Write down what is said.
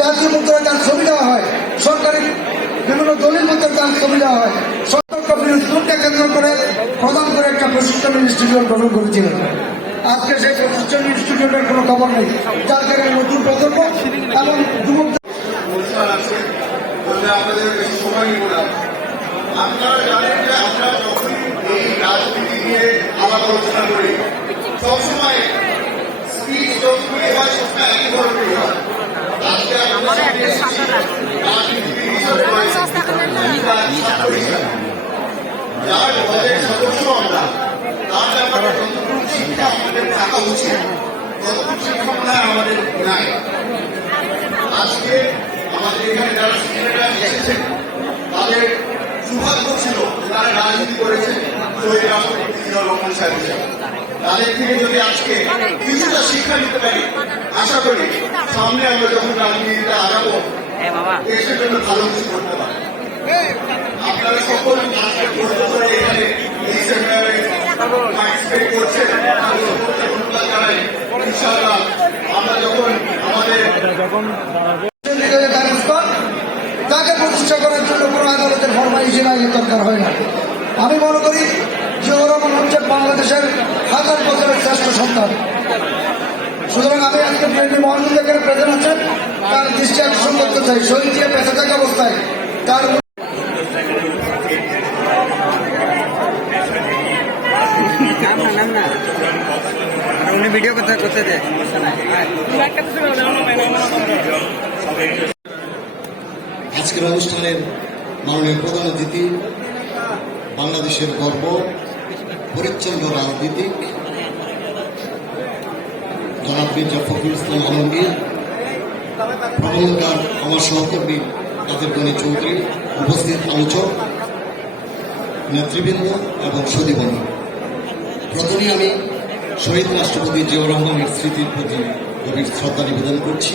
জাতীয় মুদ্রায় তার ছবি দেওয়া হয়, সরকারি বিভিন্ন দলের মধ্যে তার ছবি দেওয়া হয়। সতর্ক স্কুলকে কেন্দ্র করে প্রদান করে একটা প্রশিক্ষণ ইনস্টিটিউট গঠন করেছিলেন। আজকে সেই প্রশিক্ষণ ইনস্টিটিউটের কোনো খবর নেই, যার কারণে নতুন প্রজন্ম এবং যুবক আপনারা জানেন যে আমরা যখন এই রাজনীতি নিয়ে আলাপ আলোচনা করি সবসময় স্পিচ যতগুলি হয় সবসময় একই ধরনের হয়। আজকে যার দলের সদস্য আমরা তার ব্যাপারে যতটুকু শিক্ষা আমাদের থাকা উচিত ততটুকু শিক্ষা মনে হয় আমাদের নাই। আজকে আমাদের এখানে যারা সিনিয়ররা এসেছেন তাদের সৌভাগ্য ছিল তারা রাজনীতি করেছে শহীদ রাষ্ট্রপতি জিয়াউর রহমান সাহেব। তাদের থেকে যদি আজকে কিছুটা শিক্ষা নিতে পারি, আশা করি সামনে আমরা যখন রাজনীতিতে আগাবো দেশের জন্য ভালো কিছু করতে পারি। আপনারা সকল এখানে এই সেমিনারে পার্টিসিপেট করছেন, ধন্যবাদ জানাই। ইনশাআল্লাহ আমরা যখন আমাদের তাকে প্রতিষ্ঠা করার জন্য কোনো আদালতের ফরমাইশি আইনের দরকার হয় না। আমি মনে করি জিয়াউর রহমান হচ্ছে বাংলাদেশের হাজার বছরের শ্রেষ্ঠ সন্তান। সুতরাং আমি আজকে প্রেমী মহানুল এখানে প্রেজেন্ট আছেন, তার দৃষ্টি আকর্ষণ করতে চাই। শহীদ দিয়ে বেঁচে থাকা অবস্থায় তার ভিডিও করতে দেয়। আজকের অনুষ্ঠানের মাননীয় প্রধান অতিথি, বাংলাদেশের গর্ব, পরিচ্ছন্ন রাজনীতিক জনাব মির্জা ফখরুল ইসলাম আলমগীর, প্রবন্ধকার আমার সহকর্মী কাদের গনি চৌধুরী, উপস্থিত আলোচক, নেতৃবৃন্দ এবং সুধীবন্ধু, প্রথমে আমি শহীদ রাষ্ট্রপতি জিয়াউর রহমানের স্মৃতির প্রতি গভীর শ্রদ্ধা নিবেদন করছি।